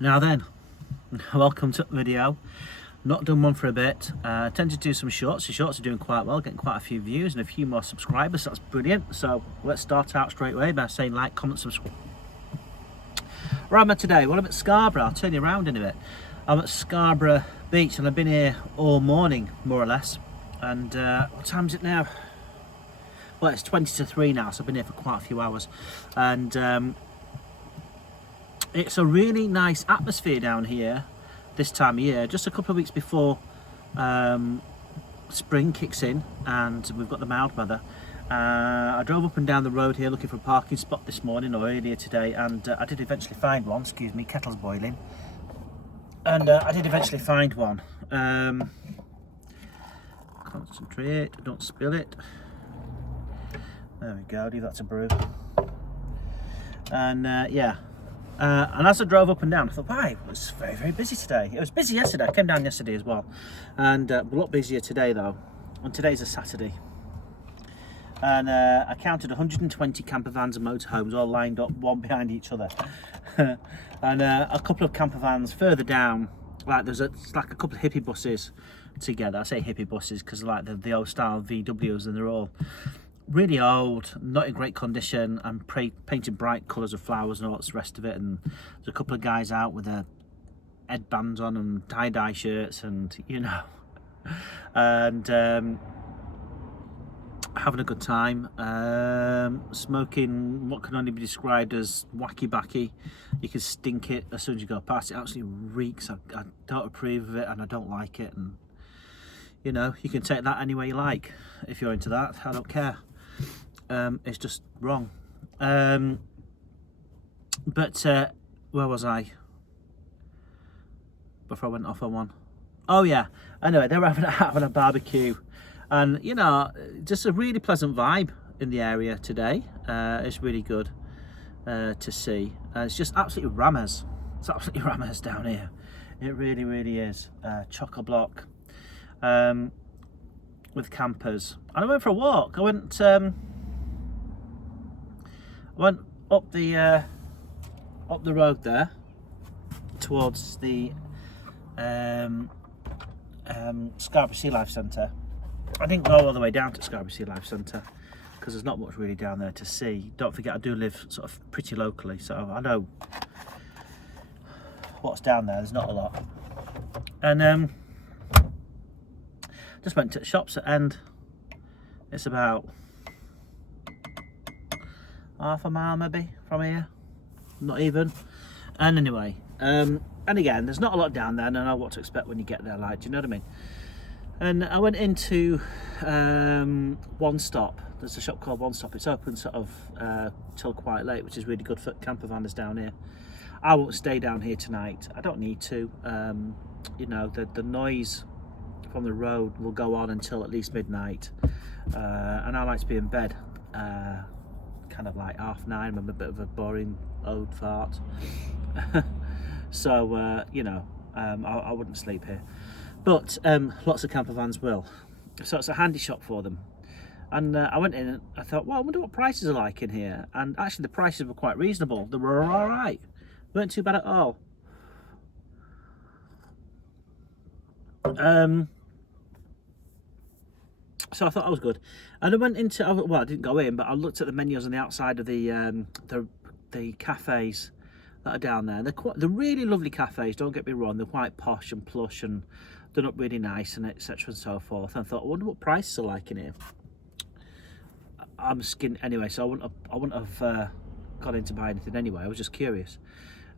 Now then, welcome to the video. Not done one for a bit. Tend to do some shorts. The shorts are doing quite well, getting quite a few views and a few more subscribers. That's brilliant. So let's start out straight away by saying like, comment, subscribe. Where am I today? Well, I'm at Scarborough. I'll turn you around in a bit. I'm at Scarborough Beach and I've been here all morning, more or less. And what time is it now? Well, it's 20 to 3 now, so I've been here for quite a few hours. And it's a really nice atmosphere down here this time of year, just a couple of weeks before spring kicks in and we've got the mild weather. I drove up and down the road here looking for a parking spot this morning or earlier today, and I did eventually find one. Excuse me, kettle's boiling. And I did eventually find one. Concentrate, don't spill it. There we go, leave that to brew. And yeah. And as I drove up and down, I thought, wow, it was very, very busy today. It was busy yesterday. I came down yesterday as well. And a lot busier today, though. And today's a Saturday. And I counted 120 camper vans and motorhomes all lined up, one behind each other. And a couple of camper vans further down, like it's like a couple of hippie buses together. I say hippie buses because like the old style VWs, and they're all really old, not in great condition, and painted bright colours of flowers and all the rest of it. And there's a couple of guys out with their headbands on and tie-dye shirts, and you know, and having a good time, smoking what can only be described as wacky backy. You can stink it as soon as you go past. It absolutely reeks. I don't approve of it and I don't like it, and you know, you can take that any way you like. If you're into that, I don't care. It's just wrong. But where was I before I went off on one? Oh yeah, anyway, they were having a barbecue, and you know, just a really pleasant vibe in the area today. It's really good to see. It's just absolutely rammers. It's absolutely rammers down here. It really, really is. Chock-a-block with campers. And I went for a walk. I went up the road there towards the Scarborough Sea Life Centre. I didn't go all the way down to Scarborough Sea Life Centre because there's not much really down there to see. Don't forget, I do live sort of pretty locally, so I know what's down there. There's not a lot. And just went to the shops at end. It's about half a mile maybe from here, not even. And anyway, and again, there's not a lot down there, and I know what to expect when you get there, like, do you know what I mean? And I went into One Stop. There's a shop called One Stop. It's open sort of till quite late, which is really good for camper vanners down here. I won't stay down here tonight. I don't need to. You know, the noise from the road will go on until at least midnight, and I like to be in bed kind of like 9:30. I'm a bit of a boring old fart. So you know, I wouldn't sleep here, but lots of camper vans will, so it's a handy shop for them. And I went in and I thought, well, I wonder what prices are like in here. And actually the prices were quite reasonable. They were all right, weren't too bad at all. So I thought I was good, and I went into, well, I didn't go in, but I looked at the menus on the outside of the cafes that are down there. They're really lovely cafes, don't get me wrong. They're quite posh and plush and done up really nice, and etc and so forth. And I thought, I wonder what prices are like in here. I'm skint anyway, so I wouldn't have got in to buy anything anyway. I was just curious.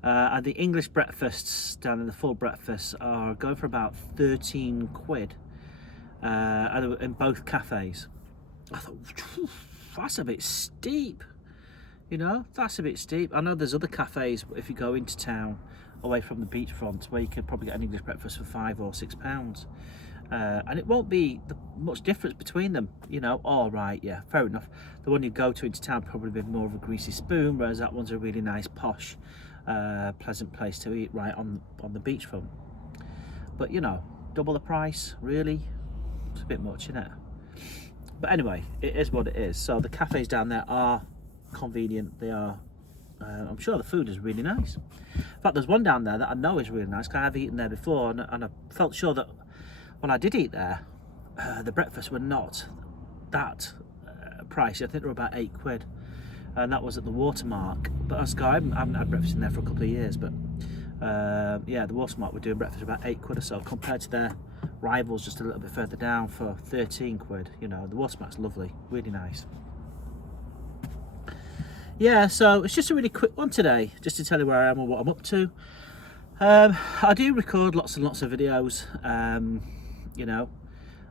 And the English breakfasts down in the full breakfasts are going for about 13 quid. In both cafes. I thought, that's a bit steep, you know, that's a bit steep. I know there's other cafes if you go into town away from the beachfront where you could probably get an English breakfast for £5 or £6, and it won't be much difference between them, you know. All right, yeah, fair enough. The one you go to into town probably be more of a greasy spoon, whereas that one's a really nice posh pleasant place to eat right on the beachfront. But you know, double the price, really? It's a bit much, isn't it? But anyway, it is what it is. So the cafes down there are convenient. They are I'm sure the food is really nice. In fact, there's one down there that I know is really nice because I've eaten there before, and I felt sure that when I did eat there, the breakfasts were not that pricey. I think they were about £8, and that was at the Watermark. But I haven't had breakfast in there for a couple of years, but yeah, the Watermark were doing breakfast about £8 or so, compared to their rivals just a little bit further down for £13. You know, the Watermark's lovely, really nice. Yeah, so it's just a really quick one today, just to tell you where I am and what I'm up to. I do record lots and lots of videos, you know,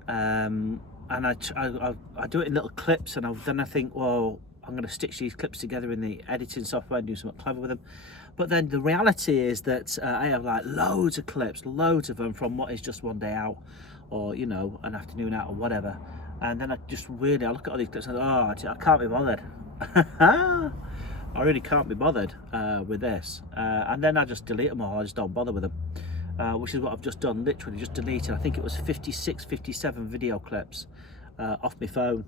and I do it in little clips, and then I think, well, I'm going to stitch these clips together in the editing software and do something clever with them. But then the reality is that I have like loads of clips, loads of them from what is just one day out, or, you know, an afternoon out or whatever. And then I look at all these clips and I can't be bothered. I really can't be bothered with this. And then I just delete them all. I just don't bother with them, which is what I've just done. Literally just deleted, I think it was 56, 57 video clips off my phone.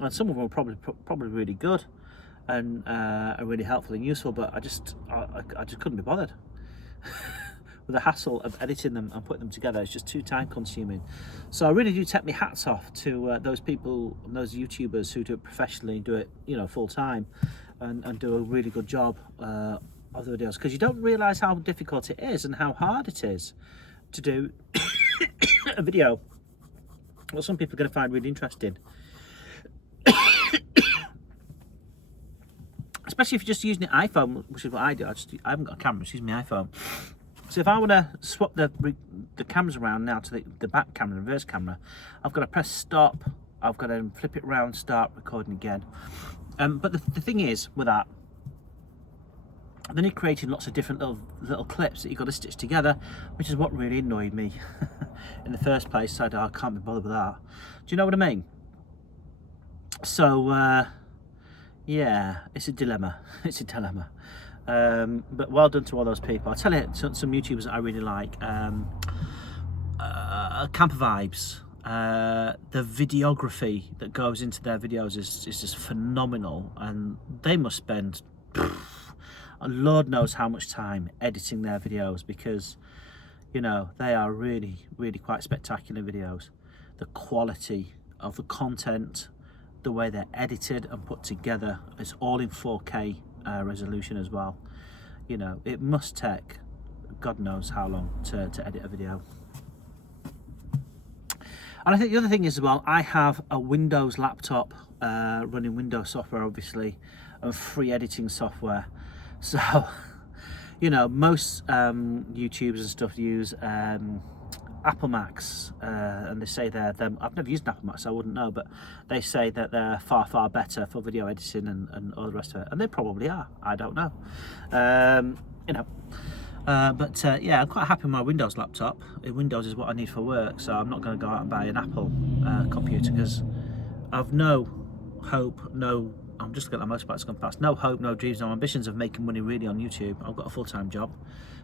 And some of them were probably really good and are really helpful and useful, but I just couldn't be bothered with the hassle of editing them and putting them together. It's just too time consuming. So I really do take my hats off to those people, those YouTubers who do it professionally, do it, you know, full time, and do a really good job of the videos, because you don't realise how difficult it is and how hard it is to do a video what some people are going to find really interesting. Especially if you're just using an iPhone, which is what I do. I haven't got a camera, just use my iPhone. So if I want to swap the cameras around now to the back camera, the reverse camera, I've got to press stop, I've got to flip it around, start recording again. But the thing is with that, then you're creating lots of different little clips that you've got to stitch together, which is what really annoyed me in the first place. So I can't be bothered with that. Do you know what I mean? So yeah, it's a dilemma. It's a dilemma. But well done to all those people. I'll tell you some YouTubers that I really like. Camper Vibes. The videography that goes into their videos is just phenomenal, and they must spend Lord knows how much time editing their videos, because, you know, they are really, really quite spectacular videos. The quality of the content, the way they're edited and put together, it's all in 4K resolution as well. You know, it must take God knows how long to edit a video. And I think the other thing is as well, I have a Windows laptop running Windows software, obviously, and free editing software. So, you know, most YouTubers and stuff use Apple Macs, and they say I've never used an Apple Mac, so I wouldn't know, but they say that they're far, far better for video editing and all the rest of it, and they probably are. I don't know. You know. Yeah, I'm quite happy with my Windows laptop. Windows is what I need for work, so I'm not going to go out and buy an Apple computer, because I've no hope, I'm just going to let my motorbike's gone past. No hope, no dreams, no ambitions of making money really on YouTube. I've got a full-time job.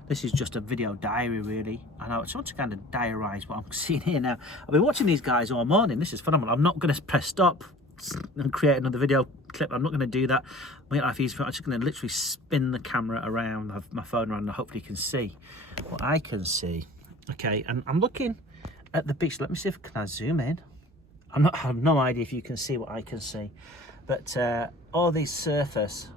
This is just a video diary, really. I know, it's hard to kind of diarise what I'm seeing here now. I've been watching these guys all morning. This is phenomenal. I'm not going to press stop and create another video clip. I'm not going to do that. Make life easy. I'm just going to literally spin the camera around, have my phone around, and hopefully you can see what I can see. Okay, and I'm looking at the beach. Let me see if I zoom in. I have no idea if you can see what I can see, but all these surfers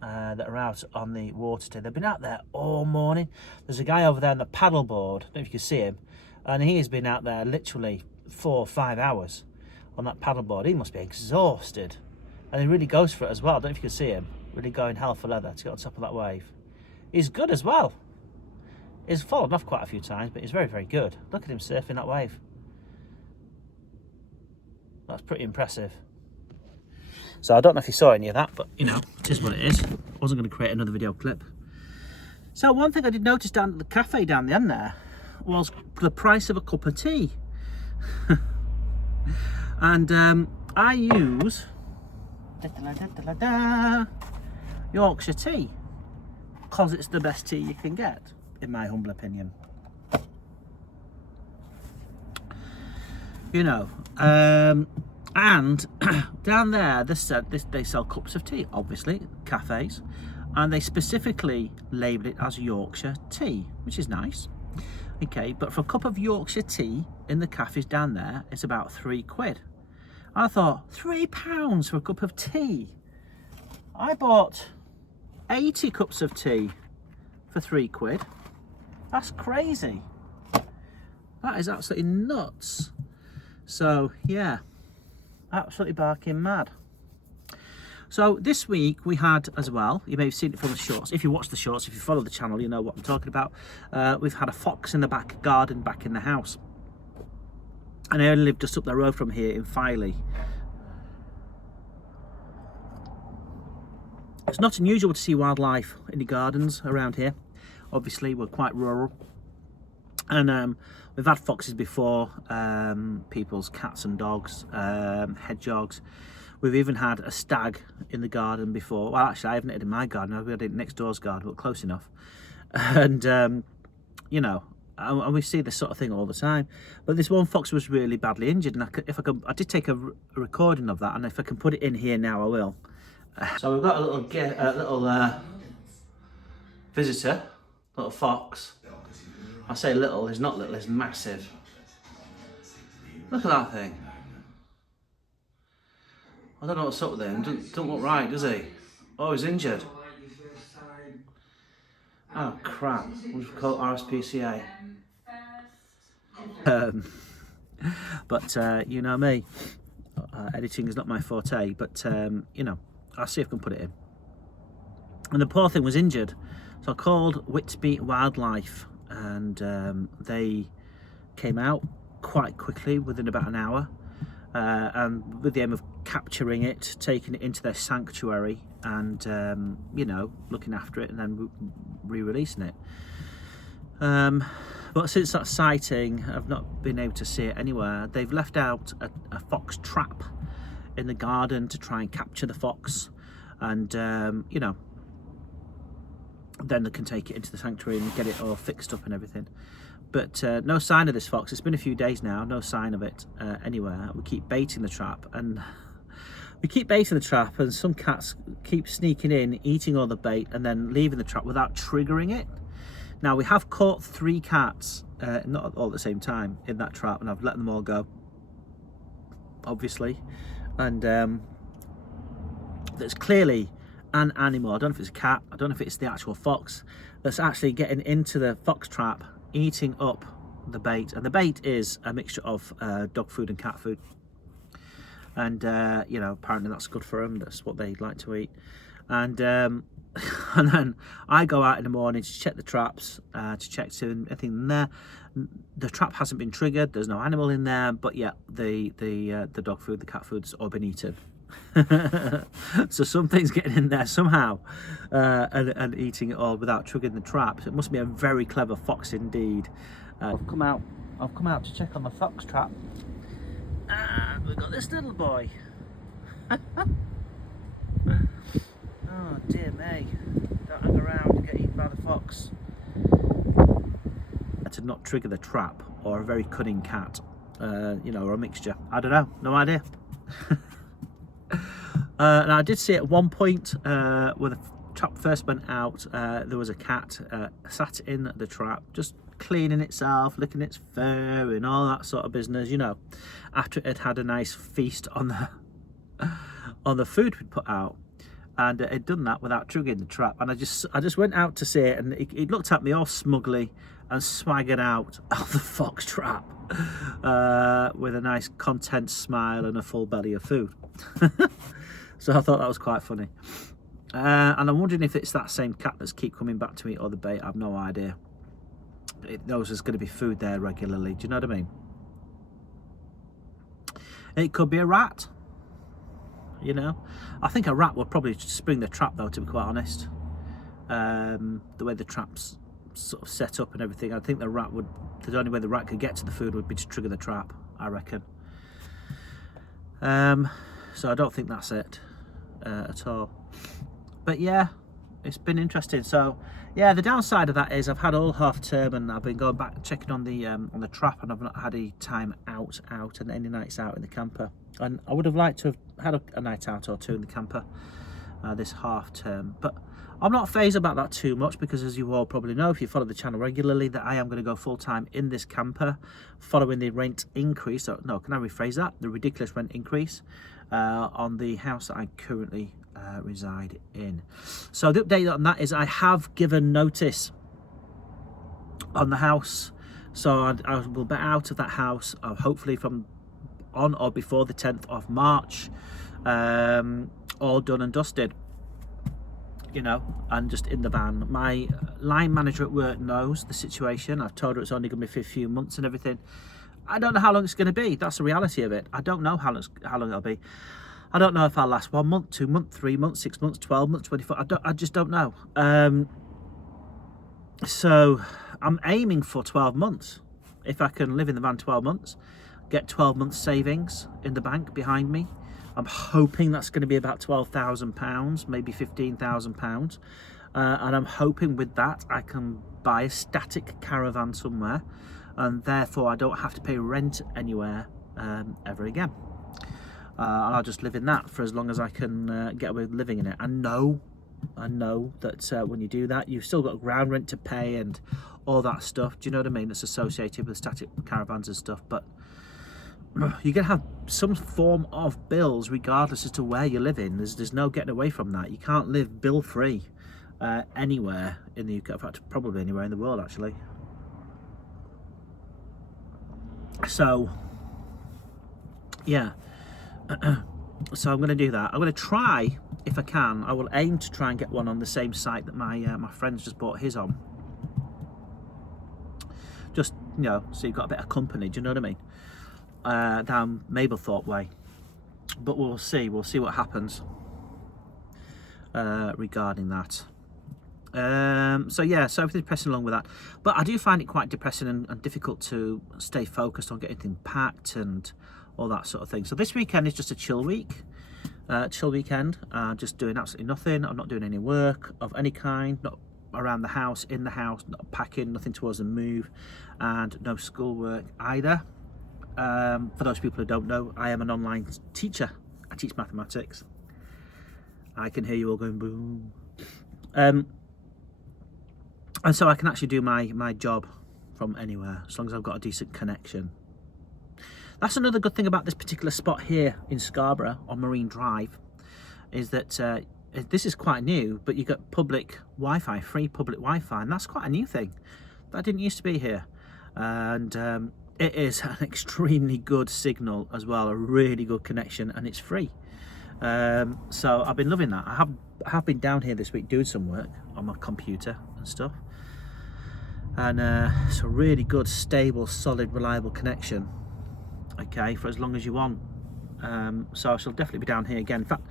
that are out on the water today, they've been out there all morning. There's a guy over there on the paddleboard, I don't know if you can see him, and he has been out there literally 4 or 5 hours on that paddleboard. He must be exhausted, and he really goes for it as well. I don't know if you can see him really going hell for leather to get on top of that wave. He's good as well. He's fallen off quite a few times, but he's very, very good. Look at him surfing that wave. That's pretty impressive. So I don't know if you saw any of that, but, you know, it is what it is. I wasn't going to create another video clip. So one thing I did notice down at the cafe down the end there was the price of a cup of tea. And I use Yorkshire tea, because it's the best tea you can get, in my humble opinion. You know, And down there, they sell cups of tea, obviously, cafes, and they specifically label it as Yorkshire tea, which is nice. Okay, but for a cup of Yorkshire tea in the cafes down there, it's about £3. I thought, £3 for a cup of tea. I bought 80 cups of tea for £3. That's crazy. That is absolutely nuts. So yeah, absolutely barking mad. So this week we had as well, you may have seen it from the shorts. If you watch the shorts, if you follow the channel, you know what I'm talking about. We've had a fox in the back garden back in the house. And I only live just up the road from here in Filey. It's not unusual to see wildlife in the gardens around here. Obviously, we're quite rural. And we've had foxes before, people's cats and dogs, hedgehogs. We've even had a stag in the garden before. Well, actually, I haven't had it in my garden. We had it next door's garden, but close enough. And, you know, and we see this sort of thing all the time. But this one fox was really badly injured. And I did take a recording of that. And if I can put it in here now, I will. So we've got a little visitor, little fox. I say little, he's not little, he's massive. Look at that thing. I don't know what's up with him. Don't look right, does he? Oh, he's injured. Oh crap. We've called RSPCA. But you know me. Editing is not my forte, but you know, I'll see if I can put it in. And the poor thing was injured, so I called Whitby Wildlife, and they came out quite quickly, within about an hour, and with the aim of capturing it, taking it into their sanctuary, and you know, looking after it and then re-releasing it. But since that sighting, I've not been able to see it anywhere. They've left out a fox trap in the garden to try and capture the fox, and you know, then they can take it into the sanctuary and get it all fixed up and everything. But no sign of this fox. It's been a few days now, no sign of it anywhere. We keep baiting the trap, and some cats keep sneaking in, eating all the bait, and then leaving the trap without triggering it. Now, we have caught 3 cats, not all at the same time, in that trap, and I've let them all go, obviously. And there's clearly an animal, I don't know if it's a cat, I don't know if it's the actual fox, that's actually getting into the fox trap, eating up the bait. And the bait is a mixture of dog food and cat food. And, you know, apparently that's good for them, that's what they like to eat. And and then I go out in the morning to check the traps, to check to anything in there. The trap hasn't been triggered, there's no animal in there, but yeah, the dog food, the cat food's all been eaten. So something's getting in there somehow, and eating it all without triggering the trap. So it must be a very clever fox indeed. I've come out to check on the fox trap, and we've got this little boy. Oh dear me, don't hang around and get eaten by the fox. To not trigger the trap, or a very cunning cat, you know, or a mixture. I don't know, no idea. And I did see at one point, when the trap first went out, there was a cat sat in the trap, just cleaning itself, licking its fur and all that sort of business, you know, after it had had a nice feast on the food we'd put out. And it done that without triggering the trap, and I just went out to see it, and it looked at me all smugly and swaggered out of the fox trap with a nice content smile and a full belly of food. So I thought that was quite funny, and I'm wondering if it's that same cat that's keep coming back to eat all the bait. I've no idea. It knows there's going to be food there regularly. Do you know what I mean? It could be a rat. You know, I think a rat would probably spring the trap though, to be quite honest. The way the trap's sort of set up and everything, I think the only way the rat could get to the food would be to trigger the trap, I reckon. So I don't think that's it at all. But yeah, it's been interesting. So yeah, the downside of that is I've had all half term, and I've been going back checking on the trap, and I've not had any time out and any nights out in the camper. and I would have liked to have had a night out or two in the camper this half term, but I'm not phased about that too much, because as you all probably know, if you follow the channel regularly, that I am going to go full-time in this camper following the rent increase. So no, can I rephrase that? The ridiculous rent increase on the house that I currently reside in. So the update on that is I have given notice on the house, so I will be out of that house hopefully from on or before the 10th of March, all done and dusted, you know, and just in the van. My line manager at work knows the situation. I've told her it's only going to be for a few months and everything. I don't know how long it's going to be. That's the reality of it. I don't know how long it'll be. I don't know if I'll last 1 month, 2 months, 3 months, 6 months, 12 months, 24. I just don't know. So I'm aiming for 12 months. If I can live in the van 12 months, get 12 months savings in the bank behind me. I'm hoping that's going to be about £12,000, maybe £15,000. And I'm hoping with that I can buy a static caravan somewhere, and therefore I don't have to pay rent anywhere ever again. And I'll just live in that for as long as I can get away with living in it. I know that when you do that, you've still got ground rent to pay and all that stuff. Do you know what I mean? That's associated with static caravans and stuff. But you're going to have some form of bills regardless as to where you live in. There's no getting away from that. You can't live bill free anywhere in the UK. In fact, probably anywhere in the world, actually. So yeah. So I'm going to do that. I'm going to try, if I can, I will aim to try and get one on the same site that my friend's just bought his on. Just, you know, so you've got a bit of company, do you know what I mean? Down Mablethorpe way. But we'll see what happens regarding that. So yeah, so everything's pressing along with that. But I do find it quite depressing and difficult to stay focused on getting things packed and all that sort of thing. So this weekend is just a chill weekend, just doing absolutely nothing. I'm not doing any work of any kind, not around the house, in the house, not packing, nothing towards the move, and no schoolwork either. For those people who don't know, I am an online teacher. I teach mathematics. I can hear you all going boom. And so I can actually do my job from anywhere, as long as I've got a decent connection. That's another good thing about this particular spot here in Scarborough on Marine Drive, is that this is quite new, but you got public Wi-Fi, free public Wi-Fi, and that's quite a new thing. That didn't used to be here. And it is an extremely good signal as well, a really good connection, and it's free. So I've been loving that. I have been down here this week doing some work on my computer and stuff, and it's a really good, stable, solid, reliable connection, okay, for as long as you want. So I shall definitely be down here again. In fact,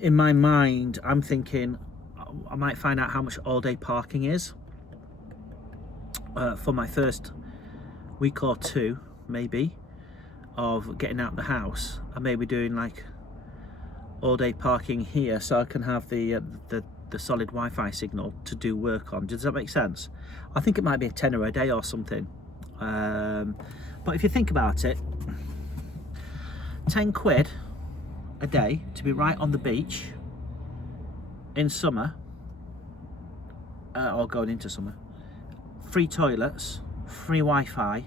in my mind, I'm thinking I might find out how much all-day parking is for my first week or two, maybe, of getting out of the house, and maybe doing like all-day parking here, so I can have the solid Wi-Fi signal to do work on. Does that make sense? I think it might be a tenner a day or something. But if you think about it, 10 quid a day to be right on the beach in summer, or going into summer, free toilets, free Wi-Fi,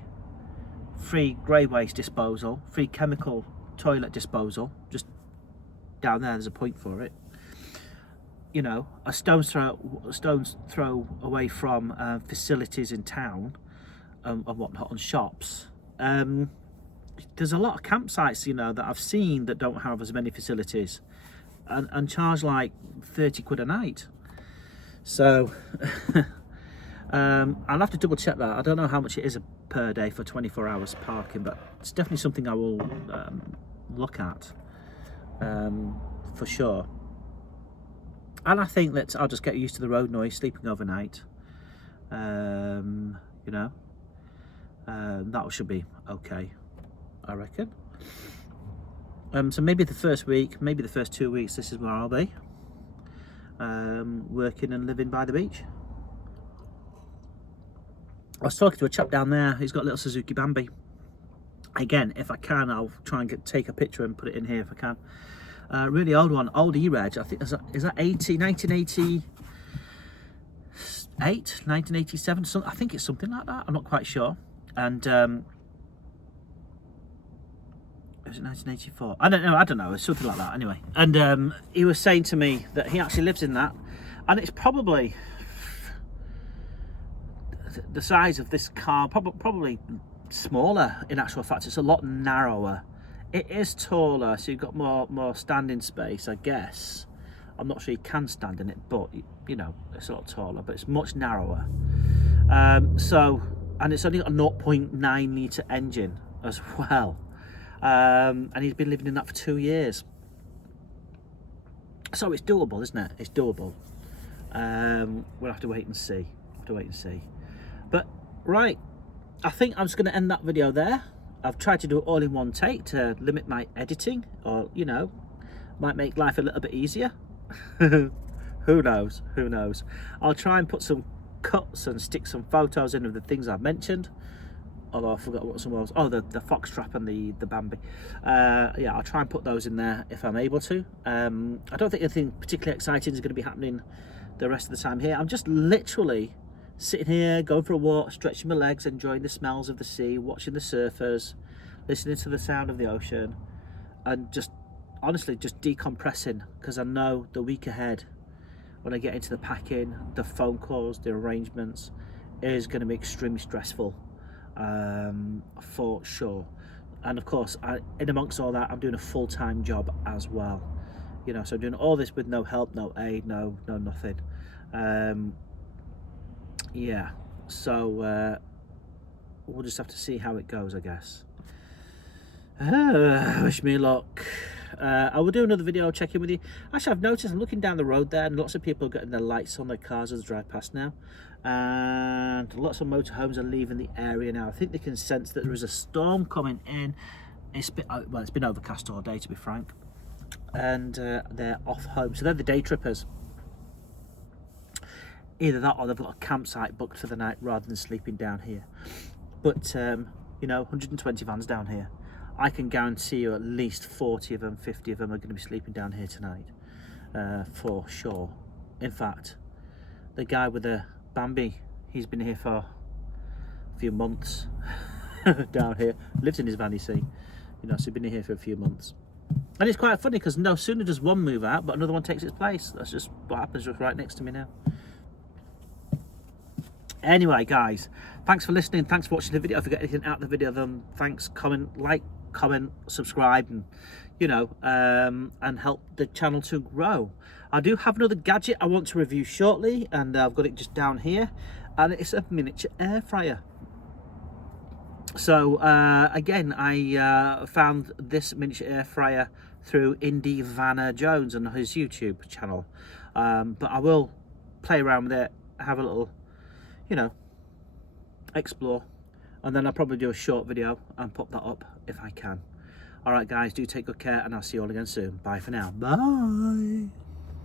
free grey waste disposal, free chemical toilet disposal, just down there's a point for it, you know, a stone's throw away from facilities in town and whatnot, on shops. There's a lot of campsites, you know, that I've seen that don't have as many facilities and charge like 30 quid a night. So I'll have to double check that. I don't know how much it is per day for 24 hours parking, but it's definitely something I will look at for sure. And I think that I'll just get used to the road noise, sleeping overnight. You know, that should be okay, I reckon. So maybe the first week, maybe the first 2 weeks, this is where I'll be, working and living by the beach. I was talking to a chap down there. He's got a little Suzuki Bambi, Again, if I can, I'll try and take a picture and put it in here if I can. Really old one, old E-Reg. I think is that 1988, 1987. I think it's something like that. I'm not quite sure. And was it 1984? I don't know. It's something like that. Anyway, and he was saying to me that he actually lives in that, and it's probably the size of this car, probably smaller in actual fact. It's a lot narrower. It is taller, so you've got more standing space, I guess. I'm not sure you can stand in it, but you know, it's a lot taller, but it's much narrower. So, and it's only got a 0.9 litre engine as well. And he's been living in that for 2 years. So it's doable, isn't it? It's doable. We'll have to wait and see. But right, I think I'm just going to end that video there. I've tried to do it all in one take to limit my editing, or you know, might make life a little bit easier. Who knows? I'll try and put some cuts and stick some photos in of the things I've mentioned. Although I forgot what some was. Oh, the foxtrot and the Bambi. Yeah, I'll try and put those in there if I'm able to. I don't think anything particularly exciting is going to be happening the rest of the time here. I'm just literally sitting here, going for a walk, stretching my legs, enjoying the smells of the sea, watching the surfers, listening to the sound of the ocean, and just honestly just decompressing, because I know the week ahead, when I get into the packing, the phone calls, the arrangements, is going to be extremely stressful, for sure. And of course, in amongst all that, I'm doing a full-time job as well, you know, so I'm doing all this with no help, no aid, no nothing. Yeah, so we'll just have to see how it goes, I guess. Wish me luck. I will do another video checking with you. Actually, I've noticed, I'm looking down the road there, and lots of people are getting their lights on their cars as they drive past now, and lots of motorhomes are leaving the area now. I think they can sense that there is a storm coming in. It's been overcast all day, to be frank, and they're off home, so they're the day trippers. Either that, or they've got a campsite booked for the night rather than sleeping down here. But you know, 120 vans down here, I can guarantee you at least 40 of them, 50 of them are going to be sleeping down here tonight, for sure. In fact, the guy with the Bambi, he's been here for a few months down here, lives in his van, you see, you know, so he's been here for a few months. And it's quite funny, because no sooner does one move out, but another one takes its place. That's just what happens, just right next to me now. Anyway, guys, thanks for listening, thanks for watching the video. If you get anything out of the video, then thanks, comment, subscribe, and you know, and help the channel to grow. I do have another gadget I want to review shortly, and I've got it just down here, and it's a miniature air fryer. So again, I found this miniature air fryer through Indie Vanner Jones on his YouTube channel, but I will play around with it, have a little, you know, explore, and then I'll probably do a short video and put that up if I can. All right, guys, do take good care, and I'll see you all again soon. Bye for now. Bye.